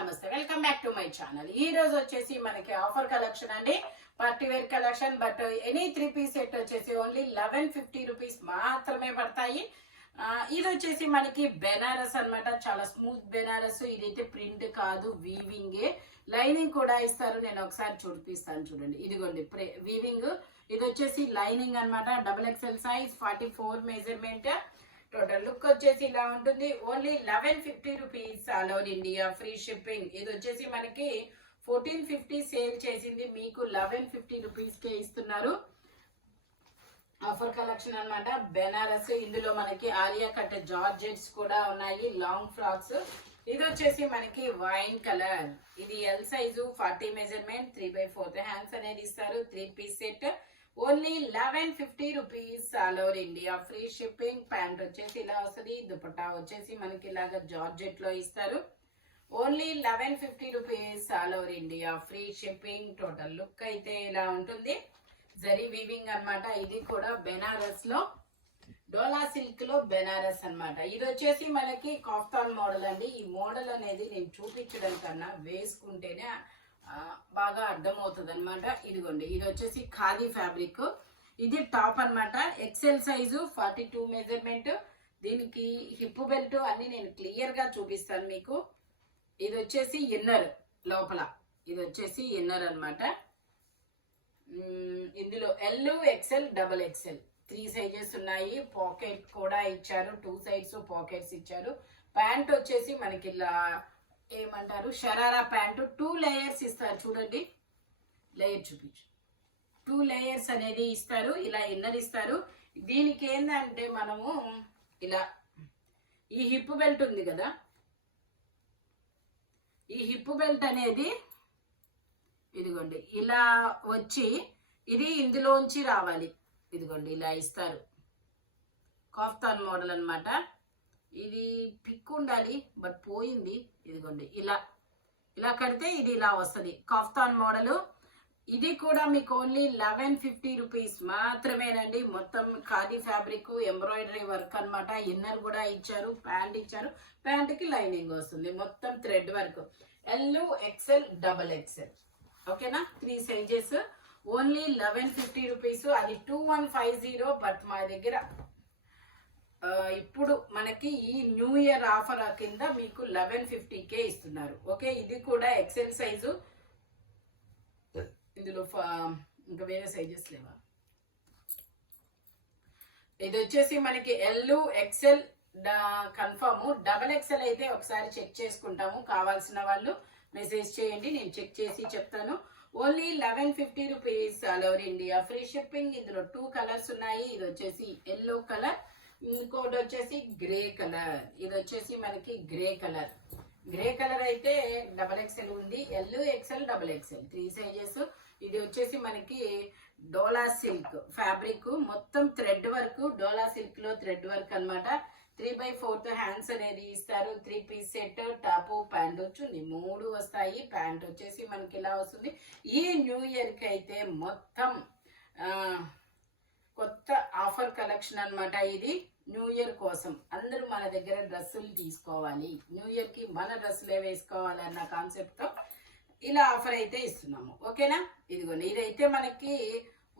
నమస్తే, welcome back to my channel. ఈ రోజు వచ్చేసి మనకి ఆఫర్ కలెక్షన్ అండి, party wear collection. But any 3-piece set వచ్చేసి ఓన్లీ 1150 రూపీస్ మాత్రమే పడతాయి. ఇది వచ్చేసి మనకి బెనారస్ అన్నమాట, చాలా స్మూత్ బెనారస్. ఇదైతే ప్రింట్ కాదు, వీవింగ్. లైనింగ్ కూడా ఇస్తారు, నేను ఒకసారి చూపిస్తాను చూడండి. ఇదిగోండి వీవింగ్. ఇది వచ్చేసి లైనింగ్ అన్నమాట, XXL size, 44 measurement. Total look వచ్చేసి ఇలా ఉంటుంది. Only 1150 rupees, all over India free shipping. ఇది వచ్చేసి మనకి 1450 సేల్ చేసింది, మీకు 1150 రూపీస్ కే ఇస్తున్నారు. ఆఫర్ కలెక్షన్ అన్నమాట, బెనారస్. ఇందులో మనకి ఆలియా కట్ జార్జెట్స్ కూడా ఉన్నాయి, లాంగ్ ఫ్రాక్స్. ఇది వచ్చేసి మనకి వైన్ కలర్. ఇది ఎల్ సైజు, 40 మెజర్మెంట్, 3/4 హ్యాండ్స్ అనేది ఇస్తారు. 3-piece set only 1150 rupees, all over India free shipping. Pant వచ్చేసి ఇలా వస్తుంది, దుపట్టా వచ్చేసి మనకి ఇలాగా జార్జెట్ లో ఇస్తారు. Only 1150 rupees, all over India free shipping. Total look అయితే ఇలా ఉంటుంది. జరీ వీవింగ్ అన్నమాట. ఇది కూడా బెనారస్ లో, డోలా సిల్క్ లో బెనారస్ అన్నమాట. ఇది వచ్చేసి మనకి కాఫ్తాన్ మోడల్ అండి. ఈ మోడల్ అనేది నేను చూపించడం కన్నా వేసుకుంటేనే బాగా అర్థమవుతుంది అనమాట. ఇదిగోండి, ఇది వచ్చేసి ఖాదీ ఫ్యాబ్రిక్. ఇది టాప్ అన్నమాట, XL సైజు, 42 మెజర్మెంట్. దీనికి హిప్ బెల్ట్ అన్ని నేను క్లియర్ గా చూపిస్తాను మీకు. ఇది వచ్చేసి ఇన్నర్ లోపల, ఇది వచ్చేసి ఇన్నర్ అన్నమాట. ఇందులో L, XL, XXL 3 సైజెస్ ఉన్నాయి. పాకెట్ కూడా ఇచ్చారు, 2 సైడ్స్ పాకెట్స్ ఇచ్చారు. ప్యాంట్ వచ్చేసి మనకి ఇలా ఏమంటారు, షరారా ప్యాంటు. 2 లేయర్స్ ఇస్తారు చూడండి, లేయర్ చూపించు. 2 లేయర్స్ అనేది ఇస్తారు, ఇలా ఇన్నర్ ఇస్తారు. దీనికి ఏంటంటే మనము ఇలా ఈ హిప్ బెల్ట్ ఉంది కదా, ఈ హిప్ బెల్ట్ అనేది ఇదిగోండి ఇలా వచ్చి ఇది ఇందులోంచి రావాలి. ఇదిగోండి ఇలా ఇస్తారు, కాఫ్తాన్ మోడల్ అన్నమాట. ఇది పిక్ ఉండాలి బట్ పోయింది. ఇదిగోండి ఇలా ఇలా కడితే ఇది ఇలా వస్తుంది, కాఫ్తాన్ మోడల్. ఇది కూడా మీకు ఓన్లీ 1150 రూపీస్ మాత్రమేనండి. మొత్తం ఖాదీ ఫ్యాబ్రిక్, ఎంబ్రాయిడరీ వర్క్ అన్నమాట. ఇన్నర్ కూడా ఇచ్చారు, ప్యాంట్ ఇచ్చారు. ప్యాంట్ కి లైనింగ్ వస్తుంది, మొత్తం thread work. L, XL, XXL. ఓకేనా, 3 సైజెస్. Only 1150 rupees. అది 2150. బట్ మా దగ్గర ఇప్పుడు మనకి ఈ న్యూ ఇయర్ ఆఫర్ కింద మీకు 1150కే ఇస్తున్నారు. ఓకే, ఇది కూడా XL సైజు. ఇందులో ఇంకా వేరే సైజెస్ లేవా? ఇది వచ్చేసి మనకి L, XL కన్ఫర్మ్. XXL అయితే ఒకసారి చెక్ చేసుకుంటాము, కావాల్సిన వాళ్ళు మెసేజ్ చేయండి, నేను చెక్ చేసి చెప్తాను. Only 1150 rupees, all over India free shipping. ఇందులో 2 కలర్స్ ఉన్నాయి. ఇది వచ్చేసి ఎల్లో కలర్, ఇంకోటి వచ్చేసి గ్రే కలర్. ఇది వచ్చేసి మనకి గ్రే కలర్. గ్రే కలర్ అయితే XXL ఉంది, L, XL, XXL 3 సైజెస్. ఇది వచ్చేసి మనకి డోలా సిల్క్ ఫ్యాబ్రిక్, మొత్తం థ్రెడ్ వర్క్. డోలా సిల్క్ లో థ్రెడ్ వర్క్ అన్నమాట. 3/4 హ్యాండ్స్ అనేది ఇస్తారు. 3-piece సెట్, టాప్, ప్యాంట్ చున్నీ 3 వస్తాయి. ప్యాంట్ వచ్చేసి మనకి ఇలా వస్తుంది. ఈ న్యూ ఇయర్ కి అయితే మొత్తం కొత్త ఆఫర్ కలెక్షన్ అన్నమాట. ఇది న్యూ ఇయర్ కోసం అందరూ మన దగ్గర డ్రెస్సులు తీసుకోవాలి, న్యూ ఇయర్ కి మన డ్రెస్సులే వేసుకోవాలి అన్న కాన్సెప్ట్ తో ఇలా ఆఫర్ అయితే ఇస్తున్నాము. ఓకేనా, ఇదిగోండి, ఇదైతే మనకి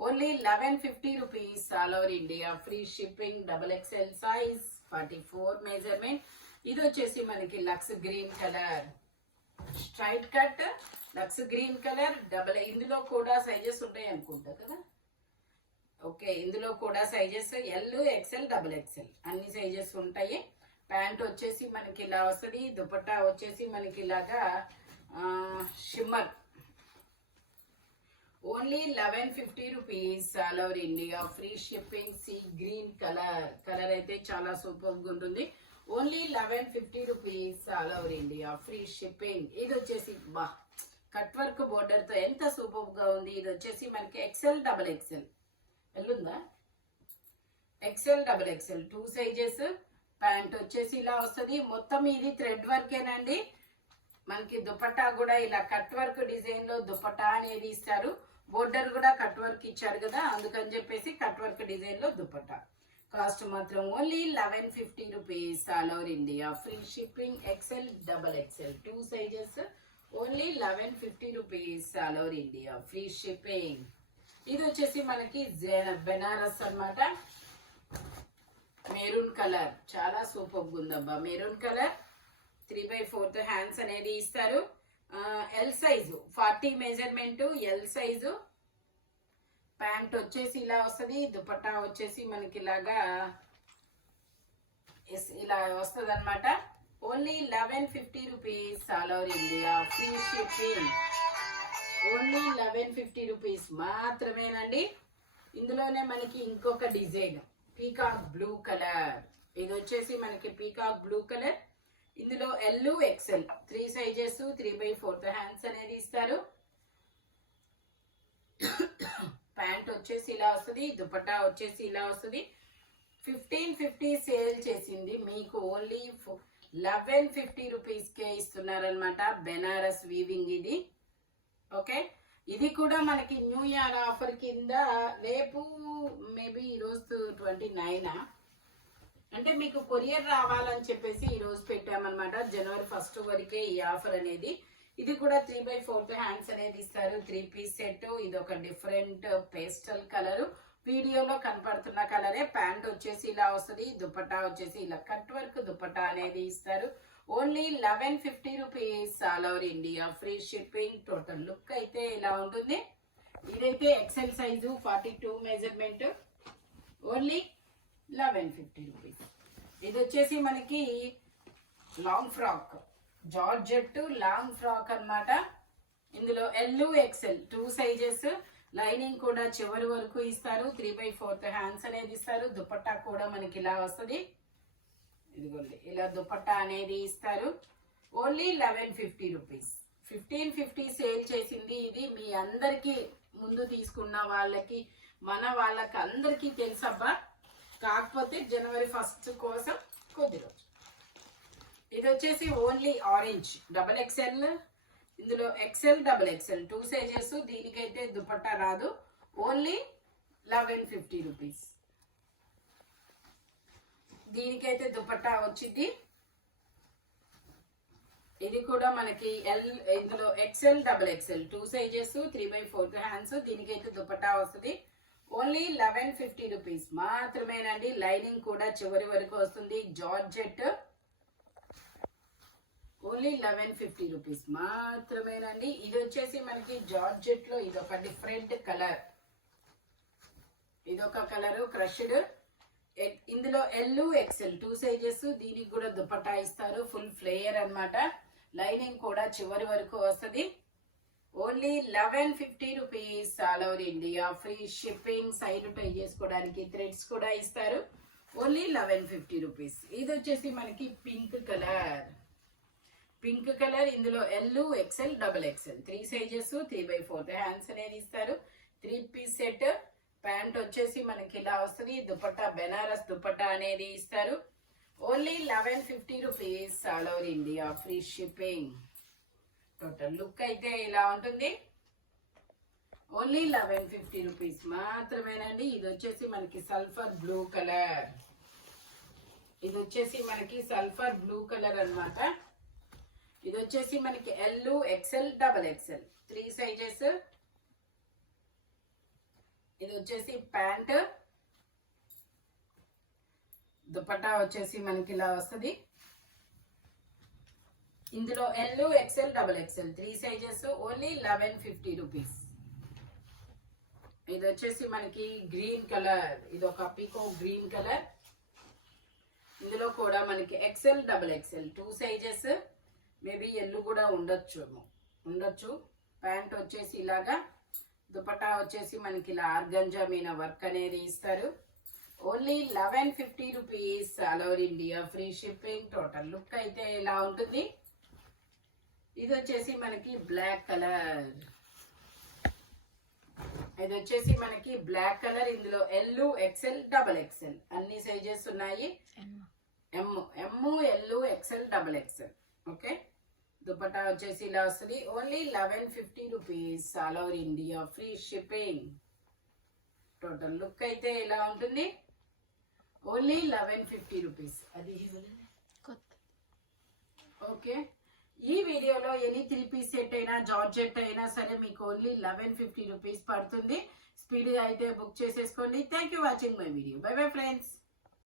only 1150 rupees, all over India free shipping. XXL size, 44 measurement. ఇది వచ్చేసి మనకి lux green colour, straight cut, lux green colour. ఇందులో కూడా సైజెస్ ఉంటాయి అనుకుంటా కదా. ఓకే, ఇందులో కూడా సైజెస్ L, XL, XXL అన్ని సైజెస్ ఉంటాయి. ప్యాంట్ వచ్చేసి మనకి ఇలా వస్తుంది. దుపట్టా వచ్చేసి మనకి ఇలాగా shimmer. Only 1150 rupees, all over India free shipping. Sea green colour, colour అయితే చాలా సూపర్ గా ఉంటుంది. Only 1150 rupees, all over India free shipping. ఇది వచ్చేసి బా కట్ వర్క్ బోర్డర్ తో ఎంత సూపర్ గా ఉంది. ఇది వచ్చేసి మనకి XL, XXL ఎల్లుందా, XL, XXL 2 sizes. Pant వచ్చేసి ఇలా వస్తుంది. మొత్తం ఇది థ్రెడ్ వర్కేనండి. మనకి దుపట్టా కూడా ఇలా కట్ వర్క్ డిజైన్ లో దుపట్టా అనేది ఇస్తారు. బోర్డర్ కూడా కట్ వర్క్ ఇచ్చారు కదా, అందుకని చెప్పేసి కట్ వర్క్ డిజైన్ లో దుపట్టా. కాస్ట్ మాత్రం only 1150 rupees all over India. Free shipping XL double XL 2 sizes only 1150 rupees all over India. Free shipping. ఇది వచ్చేసి మనకి బెనారస్ అన్నమాట. మెరూన్ కలర్ చాలా సూపర్ ఉందబ్బా. మెరూన్ కలర్ 3/4 హ్యాండ్స్ అనేది ఇస్తారు. L size 40 measurement L size. Pant వచ్చేసి ఇలా వస్తుంది. దుపట్టా వచ్చేసి మనకి ఇలాగా ఇలా వస్తుంది అనమాట. Only 1150 rupees all over India. Free shipping. Only 1150 rupees మాత్రమేనండి. ఇందులోనే మనకి ఇంకొక డిజైన్ పీకాక్ బ్లూ కలర్. ఇది వచ్చేసి మనకి పీకాక్ బ్లూ కలర్. ఇందులో ఎల్ ఎక్సెల్ 3 సైజెస్ 3/4 హ్యాండ్స్ అనేది ఇస్తారు. ప్యాంట్ వచ్చేసి ఇలా వస్తుంది. దుపట్టా వచ్చేసి ఇలా వస్తుంది. 1550 సేల్ చేసింది మీకు ఓన్లీ 1150 రూపీస్కే ఇస్తున్నారనమాట. బెనారస్ వీవింగ్ ఇది. ఓకే, ఇది కూడా మనకి న్యూ ఇయర్ ఆఫర్ కింద రేపు మేబీ ఈరోజు 29 అంటే మీకు కొరియర్ రావాలని చెప్పేసి ఈరోజు పెట్టామన్నమాట. జనవరి 1 వరకే ఈ ఆఫర్ అనేది. ఇది కూడా 3/4 హ్యాండ్స్ అనేది ఇస్తారు. 3 పీస్ సెట్. ఇది ఒక డిఫరెంట్ పేస్టల్ కలర్. వీడియోలో కనపడుతున్న కలరే. ప్యాంట్ వచ్చేసి ఇలా వస్తుంది. దుపట్టా వచ్చేసి ఇలా కట్ వర్క్ దుపట్టా అనేది ఇస్తారు. Only 1150 rupees all over India. Free shipping. Total look అయితే ఇలా ఉంటుంది. ఇదైతే XL size 42 measurement. Only 1150 rupees. ఇది వచ్చేసి మనకి long frock georgette long frock అన్నమాట. ఇందులో ఎల్ ఎక్సెల్ 2 సైజెస్. లైనింగ్ కూడా చివరి వరకు ఇస్తారు. 3/4 హ్యాండ్స్ అనేది ఇస్తారు. దుపట్టా కూడా మనకి ఇలా వస్తుంది. ఇదిగోండి ఇలా దుపట్టా అనేది ఇస్తారు. Only 1150 rupees. 1550 సేల్ చేసింది. ఇది మీ అందరికి ముందు తీసుకున్న వాళ్ళకి మన వాళ్ళకి అందరికీ తెలుసబ్బా. కాకపోతే జనవరి 1 కోసం కొద్ది రోజు. ఇది వచ్చేసి ఓన్లీ ఆరెంజ్ డబల్ ఎక్సెల్. ఇందులో ఎక్సెల్ డబల్ ఎక్సెల్ 2 సైజెస్. దీనికైతే దుపట్టా రాదు. Only 1150 rupees. దీనికైతే దుపట్టా వచ్చింది. ఇది కూడా మనకి ఇందులో XL double XL 2 sizes 3/4 hands. దీనికైతే దుపట్టా వస్తుంది. ఓన్లీ 1150 రూపీస్ మాత్రమేనండి. లైనింగ్ కూడా చివరి వరకు వస్తుంది. జార్జెట్. ఓన్లీ 1150 రూపీస్ మాత్రమేనండి. ఇది వచ్చేసి మనకి జార్జెట్ లో ఇదొక డిఫరెంట్ కలర్. ఇదొక కలర్ క్రష్డ్. ఇందులో ఎల్ ఎక్సెల్ 2 సైజెస్. దీనికి కూడా దుపట్టా ఇస్తారు. ఫుల్ ఫ్లేయర్ అన్నమాట. లైనింగ్ కూడా చివరి వరకు వస్తుంది. Only 1150 rupees all over India. Free shipping. Side tie చేసుకోవడానికి థ్రెడ్స్ కూడా ఇస్తారు. Only 1150 rupees. ఇది వచ్చేసి మనకి పింక్ కలర్. Pink colour. ఇందులో L XL double XL 3 sizes 3/4 hands అనేది ఇస్తారు. 3 పీస్ సెట్. ప్యాంట్ వచ్చేసి మనకి ఇలా వస్తుంది. దుపట్టా బెనారస్ దుపట్టా అనేది ఇస్తారు. Only 1150 rupees all over India. Free shipping. Total look అయితే ఇలా ఉంటుంది. ఓన్లీ 1150 రూపీస్ మాత్రమేనండి. ఇది వచ్చేసి మనకి సల్ఫర్ బ్లూ కలర్. ఇది వచ్చేసి మనకి సల్ఫర్ బ్లూ కలర్ అన్నమాట. ఇది వచ్చేసి మనకి L XL double XL 3 sizes. ఇది వచ్చేసి ప్యాంట్. దుపట్టా వచ్చేసి మనకి ఇలా వస్తుంది. ఇందులో L XL double XL 3 sizes. Only 1150 rupees. ఇది వచ్చేసి మనకి గ్రీన్ కలర్. ఇది ఒక పీకో గ్రీన్ కలర్. ఇందులో కూడా మనకి XL double XL 2 sizes. Maybe L కూడా ఉండొచ్చు. ప్యాంట్ వచ్చేసి ఇలాగా. దుపట్టా వచ్చేసి మనకి ఇలా ఆర్గంజా మీద వర్క్ అనేది ఇస్తారు. Only 1150 rupees all over India. Free shipping. Total look అయితే ఇలా ఉంటుంది. ఇది వచ్చేసి మనకి బ్లాక్ కలర్. ఇది వచ్చేసి మనకి బ్లాక్ కలర్. ఇందులో ఎల్ ఎక్సెల్ డబల్ ఎక్సెల్ అన్ని సైజెస్ ఉన్నాయి. M L XL double XL. Okay, dupatta వచ్చేసి ఇలా వస్తుంది. Only 1150 rupees all over India. Free shipping. Total look అయితే ఇలా ఉంటుంది. Only 1150 rupees. అది ఓకే. ఈ వీడియోలో ఎనీ 3 పీస్ సెట్ అయినా జార్జెట్ అయినా సరే మీకు ఓన్లీ 1150 రూపీస్ పడుతుంది. స్పీడ్గా అయితే బుక్ చేసేసుకోండి. Thank you watching my video. By bye friends.